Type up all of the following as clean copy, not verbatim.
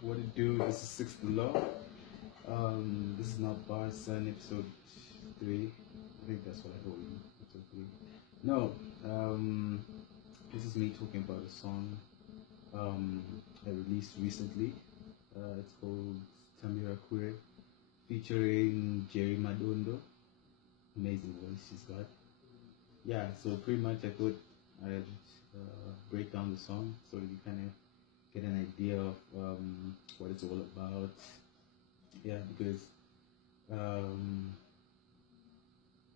what it do? This is Sixth Law. This is not Bar Sun episode 3. I think that's what I told you. Episode 3. No, this is me talking about a song I released recently. It's called TAMBIRA KURE, featuring Jerry Madondo. Amazing voice she's got. Yeah, so pretty much I thought I'd break down the song so that you kind of get an idea of what it's all about. Yeah, because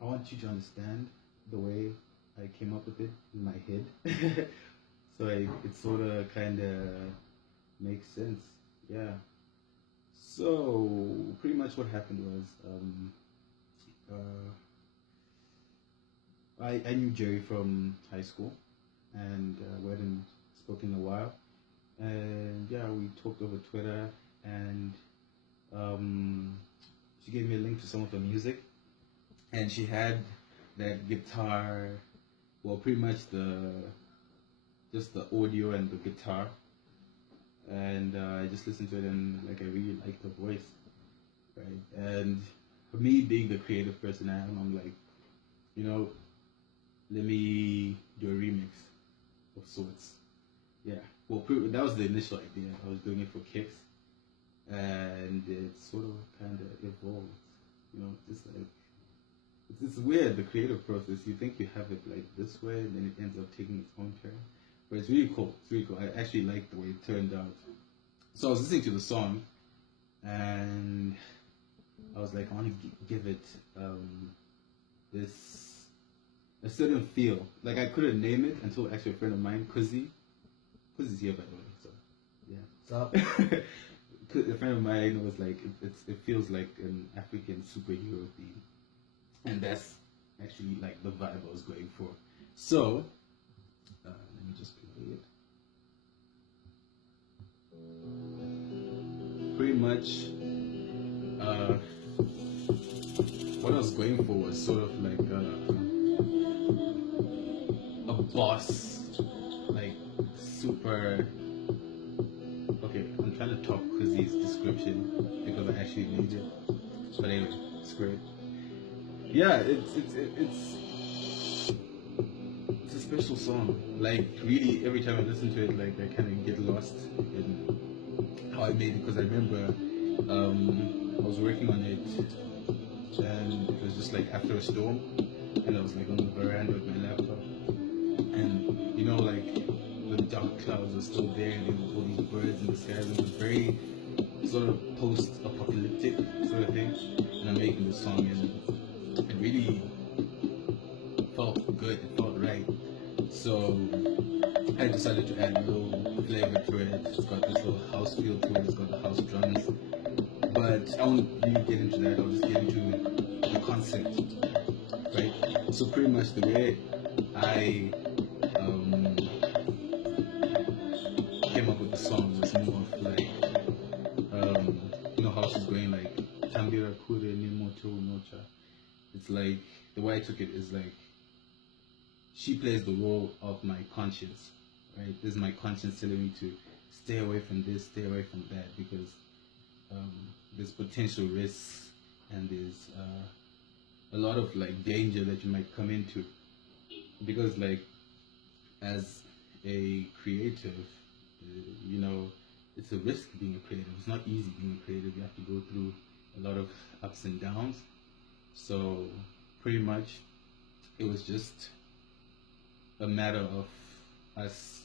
I want you to understand the way I came up with it in my head. So it sort of kind of makes sense. Yeah. So pretty much what happened was I knew Jerry from high school, and we hadn't spoken in a while. And yeah, we talked over Twitter, and she gave me a link to some of her music, and she had that guitar, well, pretty much just the audio and the guitar, and I just listened to it, and like I really liked her voice, right? And for me, being the creative person I am, I'm like, let me do a remix of sorts. Yeah, well, that was the initial idea. I was doing it for kicks, and it sort of kind of evolved. Just like it's weird, the creative process. You think you have it like this way, and then it ends up taking its own turn. But it's really cool. It's really cool. I actually like the way it turned out. So I was listening to the song, and I was like, I want to give it a certain feel. Like I couldn't name it until actually a friend of mine, Kuzi's here by the way. So yeah, What's up? A friend of mine was like, it feels like an African superhero theme, and that's actually like the vibe I was going for. So let me just play it. Pretty much, what I was going for was sort of like a boss, like super. Okay, I'm trying to top Kuzi's description because I actually need it. But anyway, it's great. Yeah, it's a special song. Like really, every time I listen to it, like I kind of get lost in how I made it. Because I remember I was working on it, and it was just like after a storm, and I was like on the veranda with my laptop, and like the dark clouds were still there, and there were all these birds in the sky. It was very sort of post-apocalyptic sort of thing, and I'm making this song, and it really felt good. It felt right. So I decided to add a little flavor to it. It's got this little house feel to it. It's got the house drums. But I won't really get into that. I'll just get into the concept, right? So pretty much the way I came up with the song was more of like, how she's going like Tambira Kure ni moto nocha. It's like the way I took it is like she plays the role of my conscience, right? This is my conscience telling me to stay away from this, stay away from that, because there's potential risks, and there's a lot of like danger that you might come into, because like as a creative, it's a risk being a creative. It's not easy being a creative. You have to go through a lot of ups and downs. So pretty much it was just a matter of us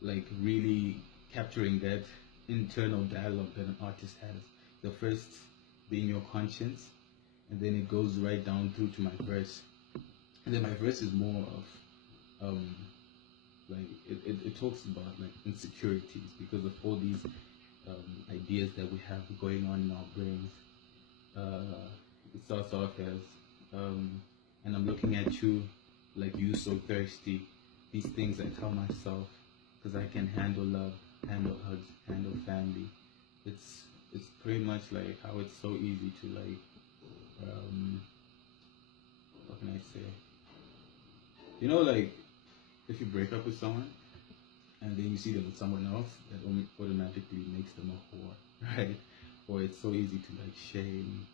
like really capturing that internal dialogue that an artist has. The first being your conscience, and then it goes right down through to my verse. And then my verse is more of like it talks about like insecurities because of all these ideas that we have going on in our brains. It starts off as and I'm looking at you like you so thirsty. These things I tell myself because I can handle love, handle hugs, handle family. It's pretty much like how it's so easy to like what can I say? Like if you break up with someone and then you see them with someone else, that automatically makes them a whore, right? Or it's so easy to like shame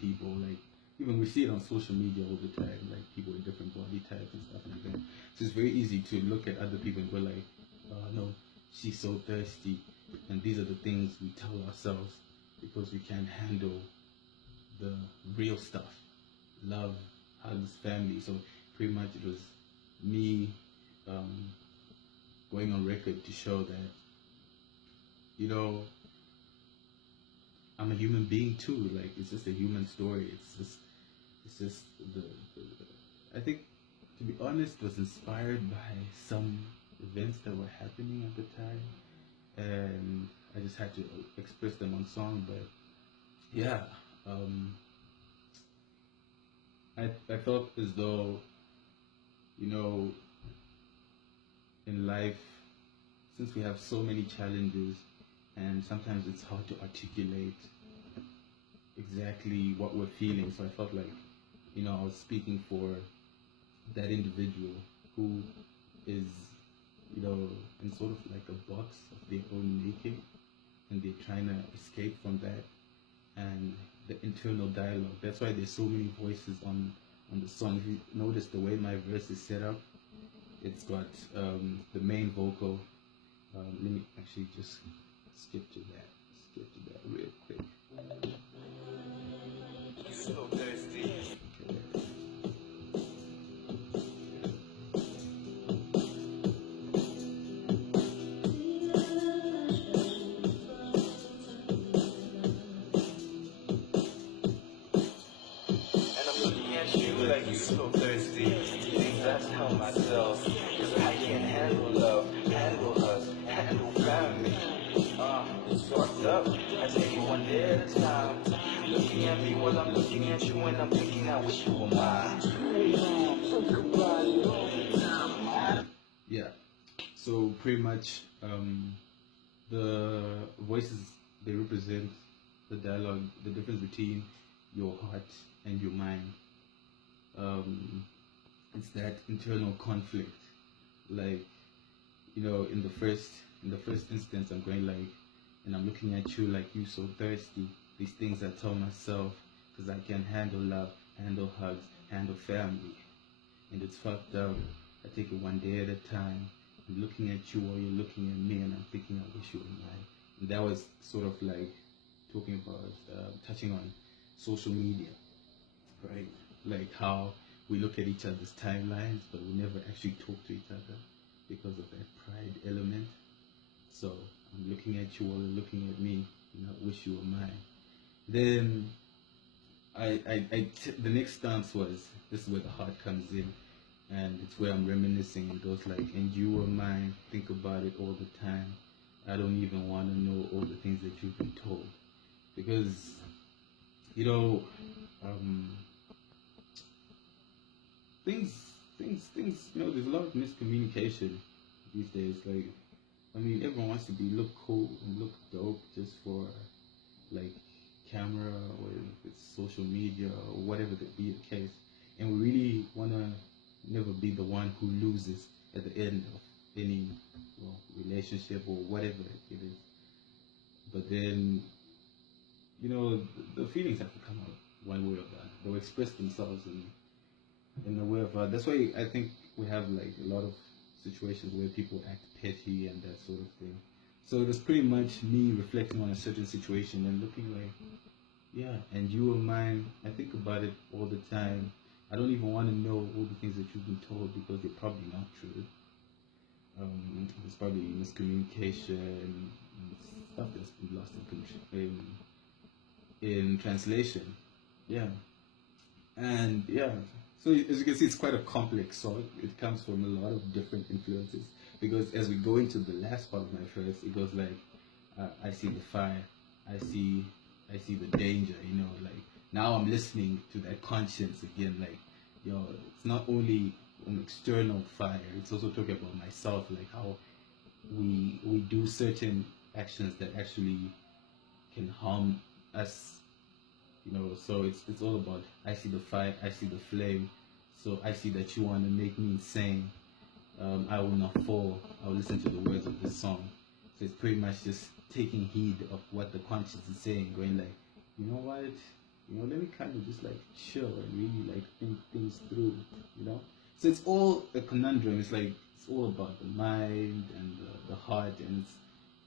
people. Like even we see it on social media all the time, like people with different body types and stuff like that. So it's very easy to look at other people and go like, oh no, she's so thirsty, and these are the things we tell ourselves because we can't handle the real stuff, love, hugs, family. So pretty much it was me going on record to show that, you know, I'm a human being too. Like it's just a human story. It's just I think, to be honest, it was inspired by some events that were happening at the time, and I just had to express them on song. But yeah, I felt as though, you know, in life, since we have so many challenges, and sometimes it's hard to articulate exactly what we're feeling. So I felt like, you know, I was speaking for that individual who is, you know, in sort of like a box of their own making, and they're trying to escape from that, and the internal dialogue. That's why there's so many voices on the song. If you notice the way my verse is set up, it's got the main vocal. Let me actually just skip to that real quick. You so thirsty. Like you so thirsty, things I tell myself, cause I can't handle love, handle us, handle family. It's fucked up, I take it one day at a time. Looking at me while I'm looking at you, and I'm thinking I wish you were mine. Yeah, so pretty much the voices, they represent the dialogue, the difference between your heart and your mind. It's that internal conflict. Like, you know, in the first instance, I'm going like, and I'm looking at you like you so thirsty. These things I tell myself, cause I can handle love, handle hugs, handle family. And it's fucked up. I take it one day at a time. I'm looking at you while you're looking at me, and I'm thinking I wish you were mine. And that was sort of like talking about, touching on social media, right? Like how we look at each other's timelines, but we never actually talk to each other because of that pride element. So I'm looking at you while you're looking at me, and I wish you were mine. Then the next stance was, this is where the heart comes in, and it's where I'm reminiscing, and goes like, and you were mine, think about it all the time. I don't even want to know all the things that you've been told, because, you know, things, you know, there's a lot of miscommunication these days. Like, I mean, everyone wants to look cool and look dope just for, like, camera, or if it's social media, or whatever that be the case. And we really want to never be the one who loses at the end of any, well, relationship or whatever it is. But then, you know, the feelings have to come out one way or the other. They'll express themselves in a way of, that's why I think we have like a lot of situations where people act petty and that sort of thing. So it was pretty much me reflecting on a certain situation and looking like, yeah, and you were mine. I think about it all the time. I don't even want to know all the things that you've been told, because they're probably not true. There's probably miscommunication and stuff that's been lost in translation. Yeah. And yeah, so as you can see, it's quite a complex song. It comes from a lot of different influences, because as we go into the last part of my verse, it goes like, I see the fire, I see the danger, you know, like now I'm listening to that conscience again, like, yo, it's not only an external fire, it's also talking about myself, like how we do certain actions that actually can harm us, you know. So it's all about, I see the fire, I see the flame, so I see that you want to make me insane. I will not fall. I will listen to the words of this song. So it's pretty much just taking heed of what the conscience is saying, going like, you know what, let me kind of just like chill and really like think things through, So it's all a conundrum. It's like it's all about the mind and the heart, and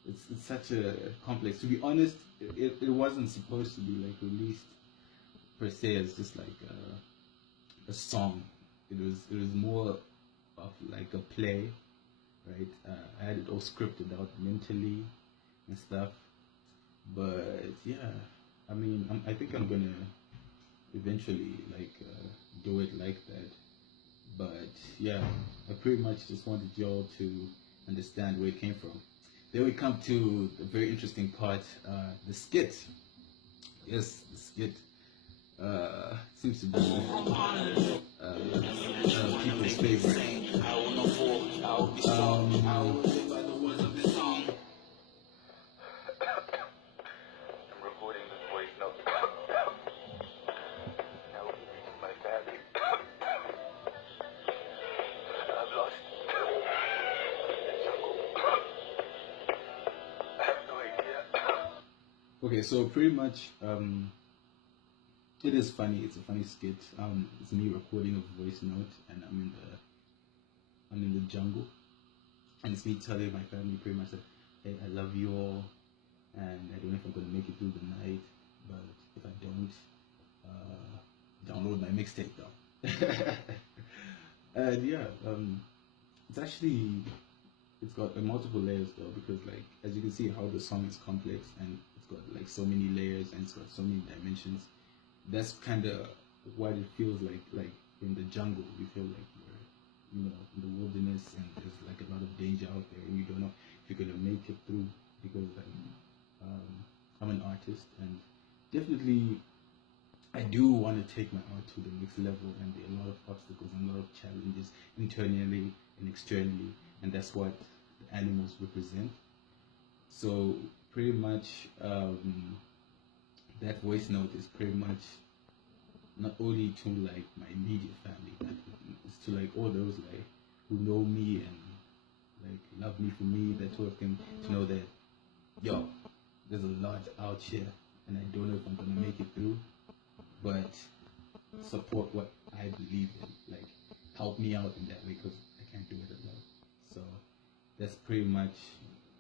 it's such a complex. To be honest, it wasn't supposed to be like released per se as just like a song. It was more of like a play, right? I had it all scripted out mentally and stuff, but yeah, I mean, I think I'm gonna eventually like do it like that. But yeah, I pretty much just wanted y'all to understand where it came from. Then we come to the very interesting part, the skit. Yes, the skit seems to be people's favorite. Okay, so pretty much, it is funny. It's a funny skit. It's me recording a voice note, and I'm in the jungle, and it's me telling my family pretty much that, hey, I love you all, and I don't know if I'm gonna make it through the night, but if I don't, download my mixtape though. And yeah, it's got multiple layers though, because like as you can see how the song is complex, and it's got like so many layers, and it's got so many dimensions. That's kind of what it feels like in the jungle. You feel like you're in the wilderness, and there's like a lot of danger out there, and you don't know if you're gonna make it through, because like I'm an artist, and definitely I do want to take my art to the next level, and there are a lot of obstacles and a lot of challenges internally and externally, and that's what the animals represent. So pretty much that voice note is pretty much not only to like my immediate family, but it's to like all those like who know me and like love me for me, that sort of thing, to know that yo, there's a lot out here, and I don't know if I'm gonna make it through, but support what I believe in, like help me out in that way, because I can't do it alone. So that's pretty much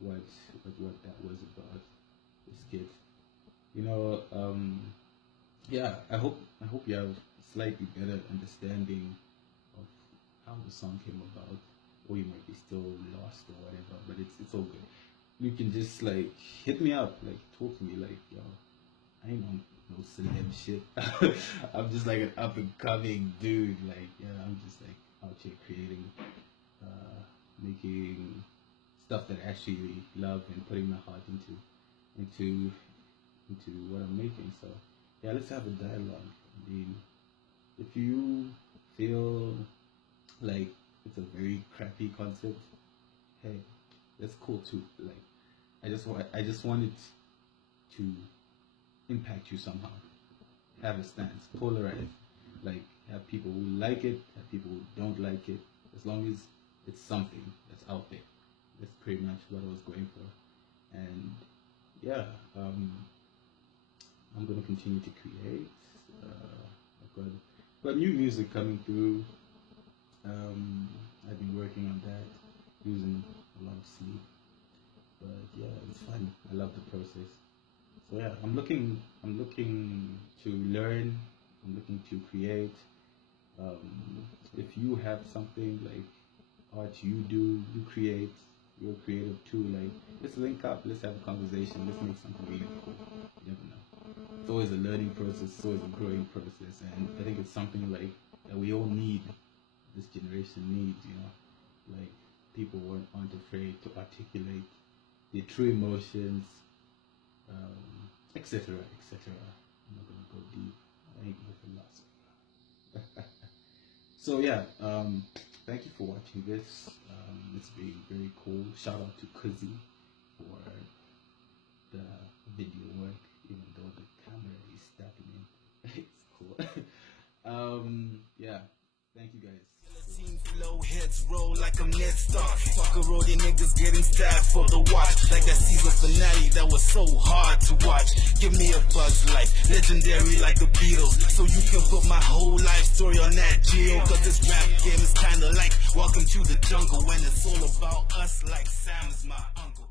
what that was about, the skit. Yeah, I hope you have a slightly better understanding of how the song came about, or you might be still lost or whatever, but it's all good. You can just like hit me up, like talk to me, like yo, I ain't on no celeb shit. I'm just like an up and coming dude, like yeah, I'm just like out here creating, making stuff that I actually love, and putting my heart into what I'm making. So yeah, let's have a dialogue. I mean, if you feel like it's a very crappy concept, hey, that's cool too. Like I just want it to impact you somehow. Have a stance, polarize. Like have people who like it, have people who don't like it. As long as it's something that's out there. That's pretty much what I was going for. And yeah, I'm gonna continue to create. I've got new music coming through. I've been working on that, using a lot of sleep. But yeah, it's fun. I love the process. So yeah, I'm looking to learn. I'm looking to create. If you have something like art you do, you create, you're creative too, like let's link up, let's have a conversation, let's make something really cool. You never know. It's always a learning process, it's always a growing process, and I think it's something like that we all need, this generation needs, like people aren't afraid to articulate their true emotions, etc., etc. I'm not gonna go deep. I ain't no philosopher. So yeah, thank you for watching this. It's been very cool. Shout out to Kuzi for the video work, even though the camera is stepping in. It's cool. Yeah, thank you guys. Slow heads roll like I'm Ned Stark. Fuck a roadie, niggas getting stabbed for the watch. Like that season finale that was so hard to watch. Give me a Buzz Life, legendary like the Beatles. So you can put my whole life story on that Geo. Cause this rap game is kinda like Welcome to the Jungle, when it's all about us like Sam is my uncle.